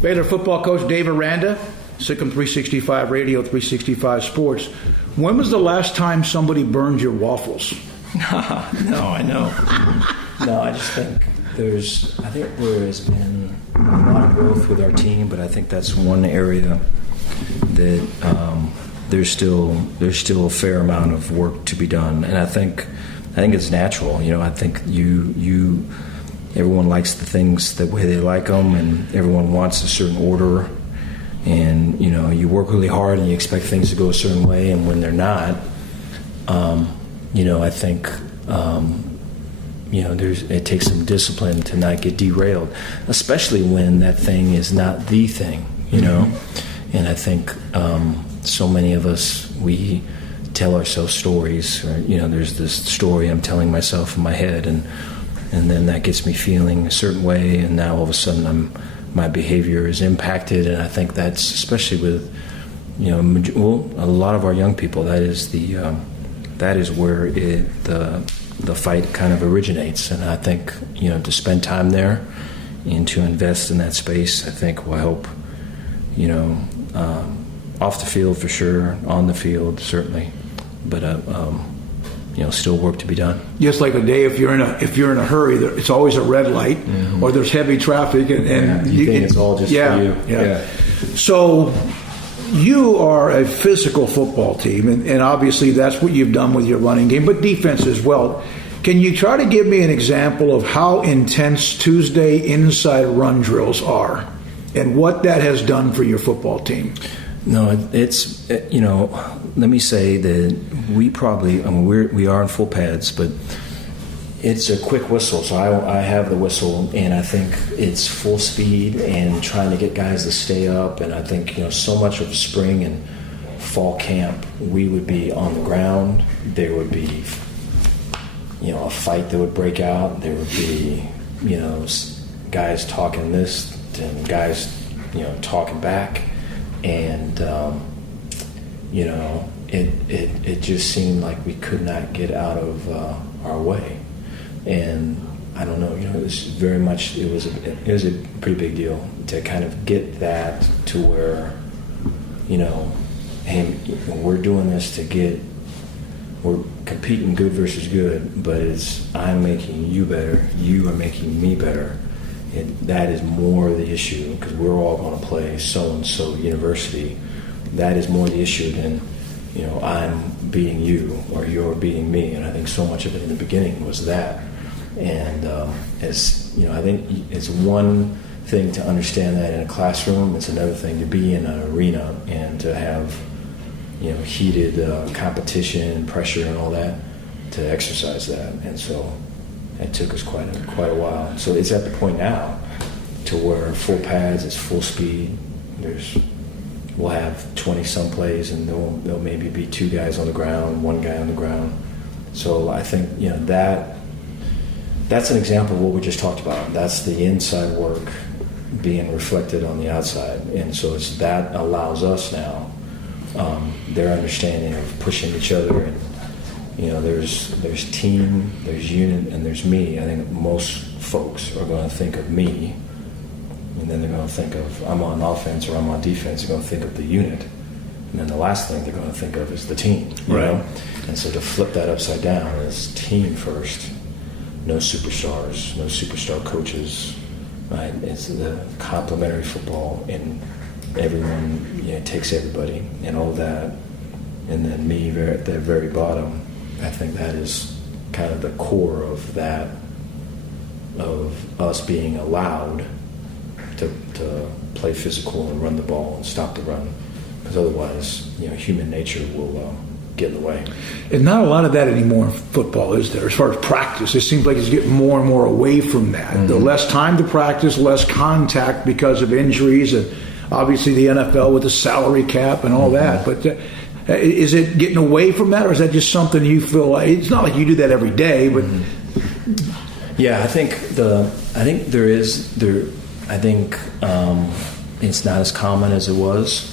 Baylor football coach Dave Aranda, Sikkim 365 Radio, 365 Sports. When was the last time somebody burned your waffles? No, I know. No, I just think there has been a lot of growth with our team, but I think that's one area that there's still a fair amount of work to be done, and I think it's natural. I think everyone likes the things the way they like them, and everyone wants a certain order. And you work really hard, and you expect things to go a certain way, and when they're not, I think it takes some discipline to not get derailed, especially when that thing is not the thing. And I think so many of us, we tell ourselves stories. Or, there's this story I'm telling myself in my head, and then that gets me feeling a certain way, and now all of a sudden my behavior is impacted. And I think that's, especially with a lot of our young people, that is where the fight kind of originates. And I think to spend time there and to invest in that space, I think will help. Off the field for sure, on the field certainly, but still work to be done. Just like a day, if you're in a hurry, it's always a red light, or there's heavy traffic, and you think it's all just for you. Yeah. So you are a physical football team, and obviously that's what you've done with your running game, but defense as well. Can you try to give me an example of how intense Tuesday inside run drills are, and what that has done for your football team? No, let me say that we are in full pads, but it's a quick whistle. So I have the whistle, and I think it's full speed and trying to get guys to stay up. And I think, so much of spring and fall camp, we would be on the ground. There would be, a fight that would break out. There would be, guys talking this and guys, talking back. And, it just seemed like we could not get out of our way. And I don't know, it was a pretty big deal to kind of get that to where, hey, we're doing this we're competing good versus good, but I'm making you better, you are making me better. That is more the issue, because we're all going to play so-and-so university. That is more the issue than, I'm beating you or you're beating me. And I think so much of it in the beginning was that. And I think it's one thing to understand that in a classroom. It's another thing to be in an arena and to have, heated competition, pressure, and all that, to exercise that. And so it took us quite a while. So it's at the point now to where full pads, it's full speed. We'll have 20 some plays, and there'll maybe be two guys on the ground, one guy on the ground. So I think that's an example of what we just talked about. That's the inside work being reflected on the outside, and so it's that allows us now their understanding of pushing each other. And there's team, there's unit, and there's me. I think most folks are going to think of me, and then they're going to think of I'm on offense or I'm on defense. They're going to think of the unit, and then the last thing they're going to think of is the team. Right. And so to flip that upside down is team first. No superstars, no superstar coaches. Right? It's the complementary football, and everyone takes everybody and all that, and then me at the very bottom. I think that is kind of the core of that, of us being allowed to play physical and run the ball and stop the run, because otherwise, human nature will get in the way. And not a lot of that anymore in football, is there? As far as practice, it seems like it's getting more and more away from that. Mm-hmm. The less time to practice, less contact because of injuries, and obviously the NFL with the salary cap and all that. But is it getting away from that, or is that just something you feel like? It's not like you do that every day, but yeah, I think it's not as common as it was.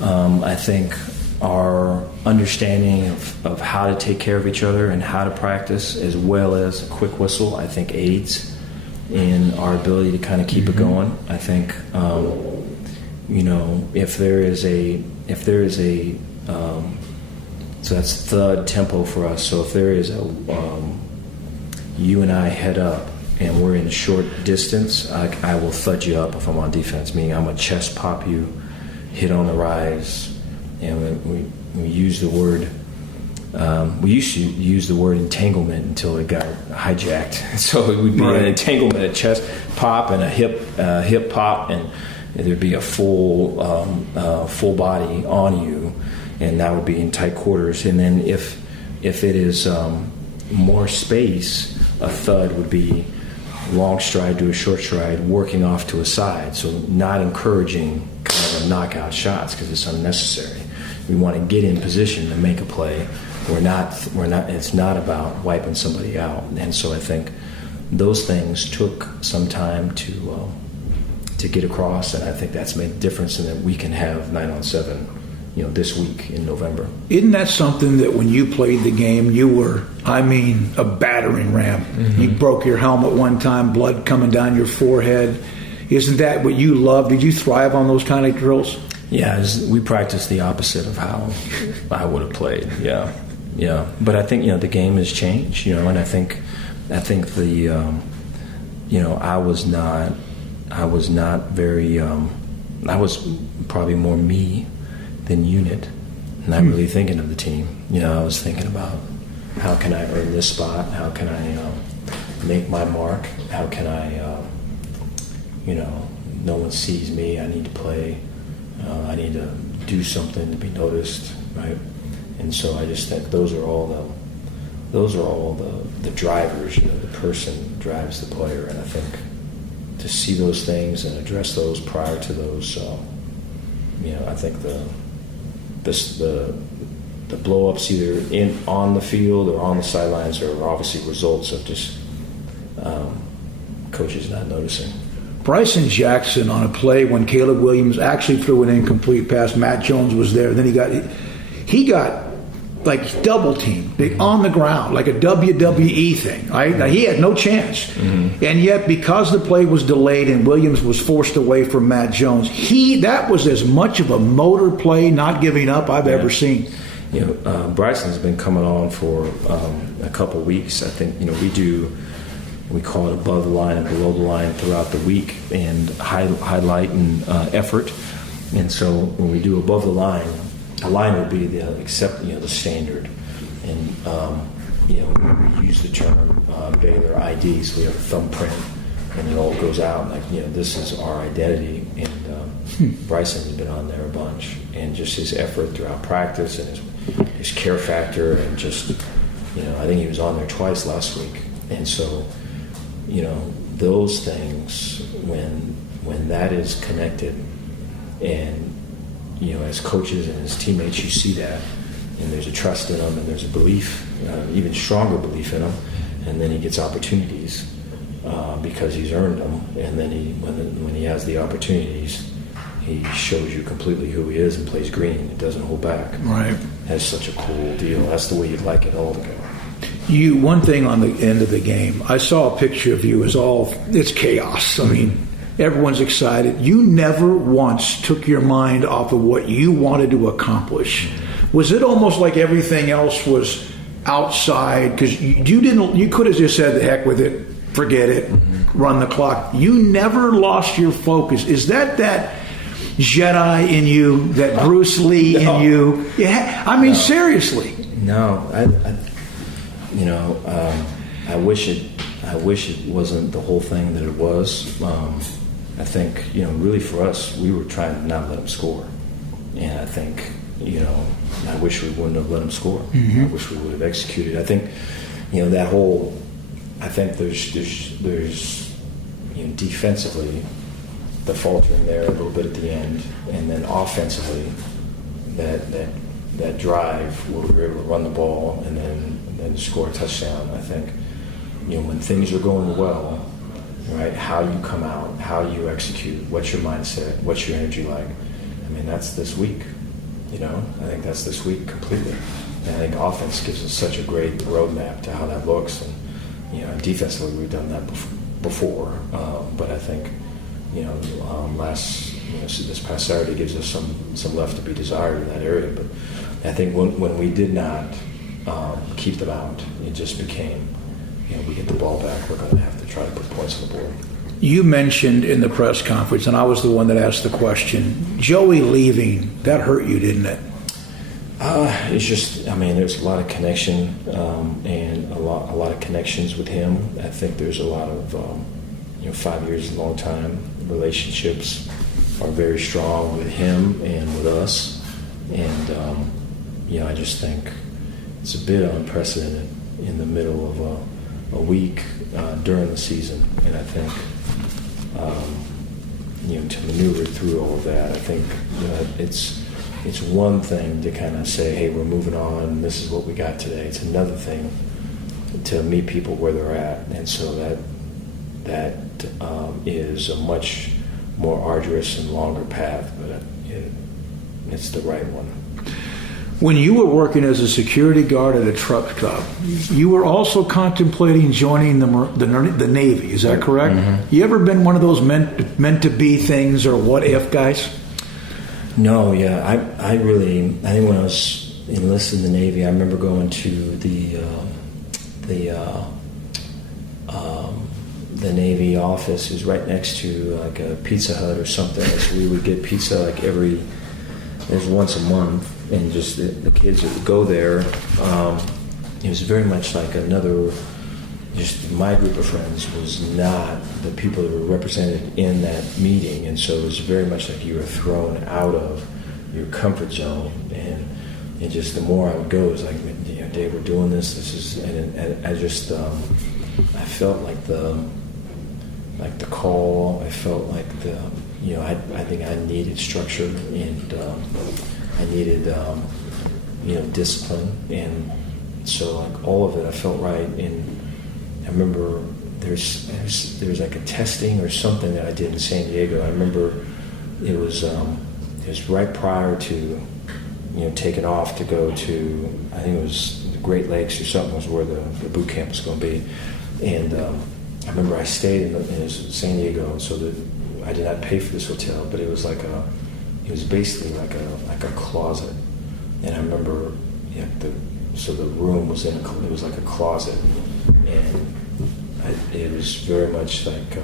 I think our understanding of how to take care of each other and how to practice, as well as a quick whistle, I think aids. in our ability to kind of keep it going. I think, if there is a so that's thud tempo for us. So if there is a you and I head up and we're in a short distance, I will thud you up if I'm on defense. Meaning I'm gonna chest pop you, hit on the rise, and we use the word. We used to use the word entanglement until it got hijacked. So it would be an entanglement, a chest pop and a hip pop, and there'd be a full body on you, and that would be in tight quarters. And then if it is more space, a thud would be long stride to a short stride, working off to a side. So not encouraging kind of knockout shots because it's unnecessary. We want to get in position to make a play. We're not. It's not about wiping somebody out. And so I think those things took some time to get across, and I think that's made a difference in that we can have 9-on-7, this week in November. Isn't that something that when you played the game, you were, a battering ram? Mm-hmm. You broke your helmet one time, blood coming down your forehead. Isn't that what you loved? Did you thrive on those kind of drills? Yeah, we practiced the opposite of how I would have played. Yeah. But I think the game has changed. And I think the I was not very. I was probably more me than unit, not really thinking of the team. I was thinking about how can I earn this spot? How can I make my mark? How can I? No one sees me. I need to play. I need to do something to be noticed, right? And so I just think those are all the drivers. The person drives the player, and I think to see those things and address those prior to those, I think the blow-ups either on the field or on the sidelines are obviously results of just coaches not noticing. Bryson Jackson on a play when Caleb Williams actually threw an incomplete pass. Matt Jones was there. Then he got like double teamed on the ground, like a WWE thing. Right? Now, he had no chance. Mm-hmm. And yet, because the play was delayed and Williams was forced away from Matt Jones, that was as much of a motor play, not giving up, I've ever seen. Bryson's been coming on for a couple weeks. I think, we call it above the line and below the line throughout the week, and highlight and effort. And so when we do above the line would be the standard. And we use the term Baylor ID, so we have a thumbprint, and it all goes out this is our identity. And Bryson has been on there a bunch, and just his effort throughout practice and his care factor, and just I think he was on there twice last week. And so those things, when that is connected, and as coaches and as teammates, you see that, and there's a trust in him, and there's a belief, even stronger belief in him, and then he gets opportunities because he's earned them, and then when he has the opportunities, he shows you completely who he is and plays green. It doesn't hold back. Right. That's such a cool deal. That's the way you'd like it all to go. One thing on the end of the game, I saw a picture of you. It's chaos. I mean, everyone's excited. You never once took your mind off of what you wanted to accomplish. Was it almost like everything else was outside? Because you could have just said, the heck with it, forget it, run the clock. You never lost your focus. Is that Jedi in you, that Bruce Lee in you? Yeah, seriously. No, I wish it wasn't the whole thing that it was. I think really for us, we were trying to not let them score, and I think I wish we wouldn't have let them score. Mm-hmm. I wish we would have executed. I think that whole. I think there's defensively the faltering there a little bit at the end, and then offensively that drive where we were able to run the ball and then score a touchdown. I think when things are going well, right, how you come out, how you execute, what's your mindset, what's your energy like. That's this week. I think that's this week completely. And I think offense gives us such a great roadmap to how that looks. And defensively, we've done that before, but I think this past Saturday gives us some left to be desired in that area. But I think when we did not keep them out, it just became, we get the ball back, we're going to have to try to put points on the board. You mentioned in the press conference, and I was the one that asked the question, Joey leaving, that hurt you, didn't it? It's just, there's a lot of connection and a lot of connections with him. I think there's a lot of, 5 years is a long time. Relationships are very strong with him and with us. And, I just think it's a bit unprecedented in the middle of a week during the season. And I think, to maneuver through all of that, I think, it's one thing to kind of say, hey, we're moving on, this is what we got today. It's another thing to meet people where they're at. And so that is a much more arduous and longer path, but it's the right one. When you were working as a security guard at a truck stop, you were also contemplating joining the Navy, is that correct? Mm-hmm. You ever been one of those meant to be things or what if guys? No, yeah. I think when I was enlisted in the Navy, I remember going to the Navy office. It was right next to like a Pizza Hut or something. So we would get pizza like it was once a month, and just the kids that would go there. It was very much like just my group of friends was not the people that were represented in that meeting, and so it was very much like you were thrown out of your comfort zone. And just the more I would go, it was like, Dave, we're doing this. This is, and I just I felt like the call. I felt like I think I needed structure, and I needed discipline, and so like all of it, I felt right. And I remember there's like a testing or something that I did in San Diego. I remember it was right prior to taking off to go to, I think it was the Great Lakes or something was where the boot camp was going to be. And I remember I stayed in San Diego, so that I did not pay for this hotel, but it was basically like a closet. And I remember the room was it was like a closet, and it was very much like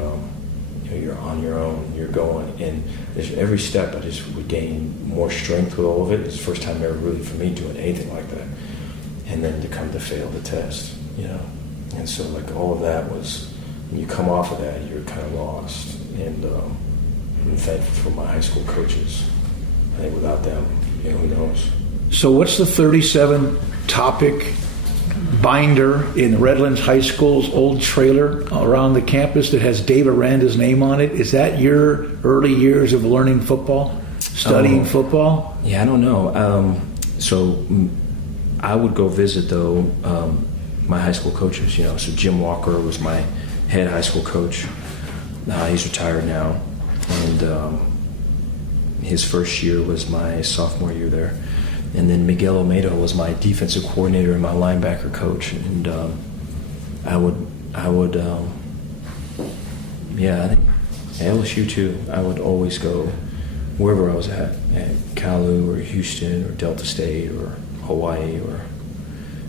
you're on your own, you're going, and every step I just would gain more strength with all of it. It was the first time ever really for me doing anything like that, and then to come to fail the test, and so like all of that was, when you come off of that, you're kind of lost. And I'm thankful for my high school coaches. I think without them, who knows. So what's the 37 topic binder in Redlands High School's old trailer around the campus that has Dave Aranda's name on it? Is that your early years of learning football, studying football? Yeah, I don't know. So I would go visit, though, my high school coaches. So Jim Walker was my head high school coach. He's retired now, and his first year was my sophomore year there. And then Miguel Almeida was my defensive coordinator and my linebacker coach. And I think LSU too. I would always go wherever I was at Calu or Houston or Delta State or Hawaii or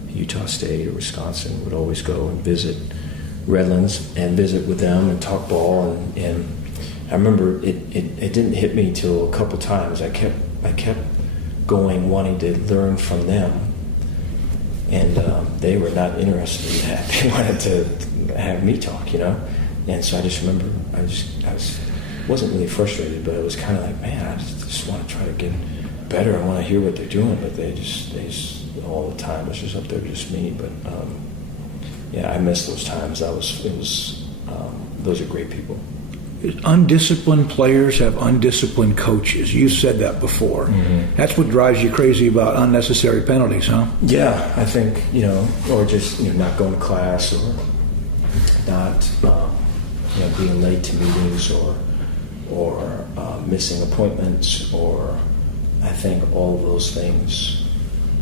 Utah State or Wisconsin. Would always go and visit Redlands and visit with them and talk ball. And I remember it didn't hit me till a couple times. I kept going, wanting to learn from them, and they were not interested in that. They wanted to have me talk, And so I just remember, I wasn't really frustrated, but it was kind of like, man, I just want to try to get better. I want to hear what they're doing, but they just all the time was just up there, just me. But I miss those times. Those are great people. Undisciplined players have undisciplined coaches. You said that before. Mm-hmm. That's what drives you crazy about unnecessary penalties, huh? Yeah, I think, or just not going to class, or not being late to meetings, or missing appointments, or I think all of those things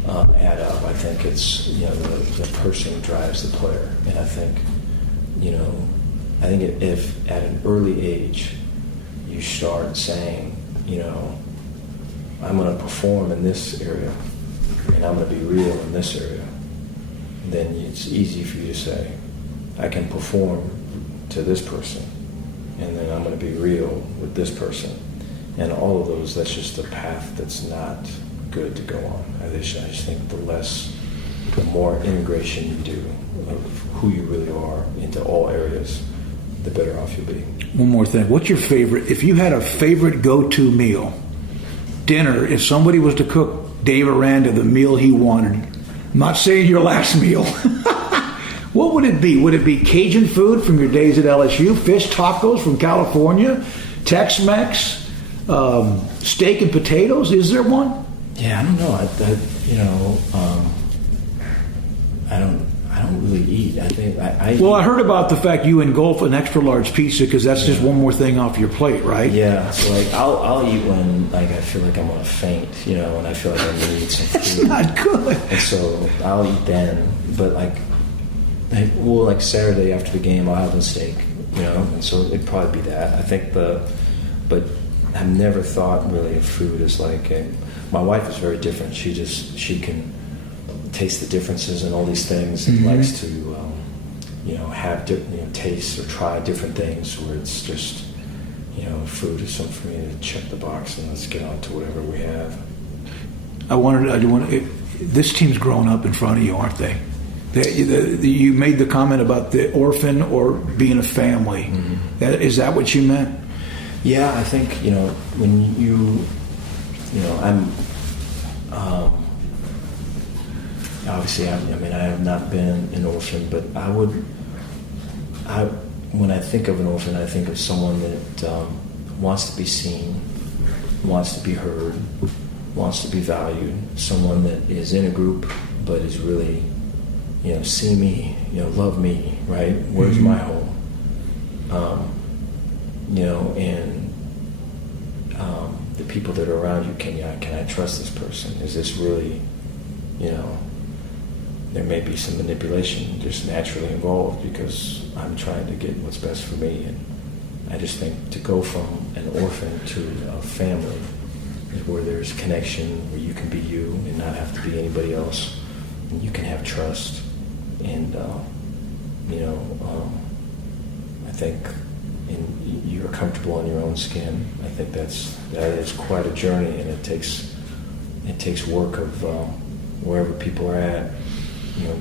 add up. I think it's the person drives the player, and I think I think if at an early age you start saying, I'm going to perform in this area and I'm going to be real in this area, then it's easy for you to say, I can perform to this person and then I'm going to be real with this person. And all of those, that's just a path that's not good to go on. I just think the more integration you do of who you really are into all areas, the better off you'll be. One more thing. What's your favorite, if you had a favorite go-to meal, dinner, if somebody was to cook Dave Aranda the meal he wanted, I'm not saying your last meal, what would it be? Would it be Cajun food from your days at LSU, fish tacos from California, Tex-Mex, steak and potatoes? Is there one? Yeah, I don't know. I don't really eat. I think Well, I heard about the fact you engulf an extra large pizza because that's just one more thing off your plate, right? Yeah. So I'll eat when I feel like I'm gonna faint, when I feel like I need some food. Not good. And so I'll eat then. But like Saturday after the game, I'll have a steak, and so it'd probably be that. I think but I've never thought really of food as my wife is very different. She can taste the differences and all these things, and likes to have taste or try different things where it's just food is something for me to check the box and let's get on to whatever we have. This team's grown up in front of you, aren't they? You made the comment about the orphan or being a family. Is that what you meant? Yeah, I think when I'm obviously I have not been an orphan, but when I think of an orphan, I think of someone that wants to be seen, wants to be heard, wants to be valued, someone that is in a group but is really see me, love me, right? Where's my home? And the people that are around you, can I trust this person? Is this really, there may be some manipulation just naturally involved because I'm trying to get what's best for me. And I just think to go from an orphan to a family is where there's connection, where you can be you and not have to be anybody else. And you can have trust. And, I think you're comfortable in your own skin. I think that is quite a journey, and it takes work of wherever people are at,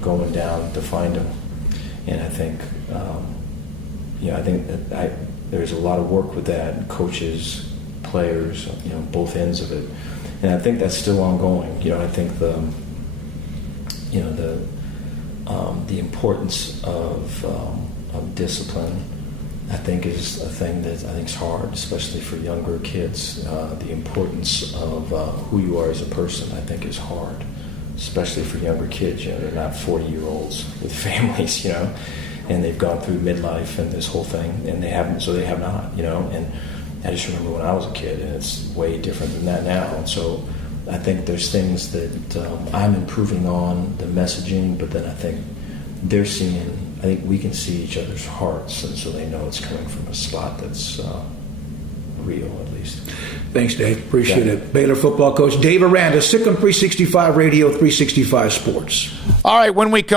going down to find them. And I think, I think that there's a lot of work with that, coaches, players, both ends of it. And I think that's still ongoing. I think the importance of discipline, I think, is a thing that I think is hard, especially for younger kids. The importance of who you are as a person, I think, is hard, especially for younger kids. They're not 40-year-olds with families, and they've gone through midlife and this whole thing, and they have not, And I just remember when I was a kid, and it's way different than that now. And so I think there's things that I'm improving on the messaging, but then I think I think we can see each other's hearts, and so they know it's coming from a spot that's real, at least. Thanks, Dave. Appreciate it. Baylor football coach Dave Aranda, Sikkim 365 Radio, 365 Sports. All right, when we come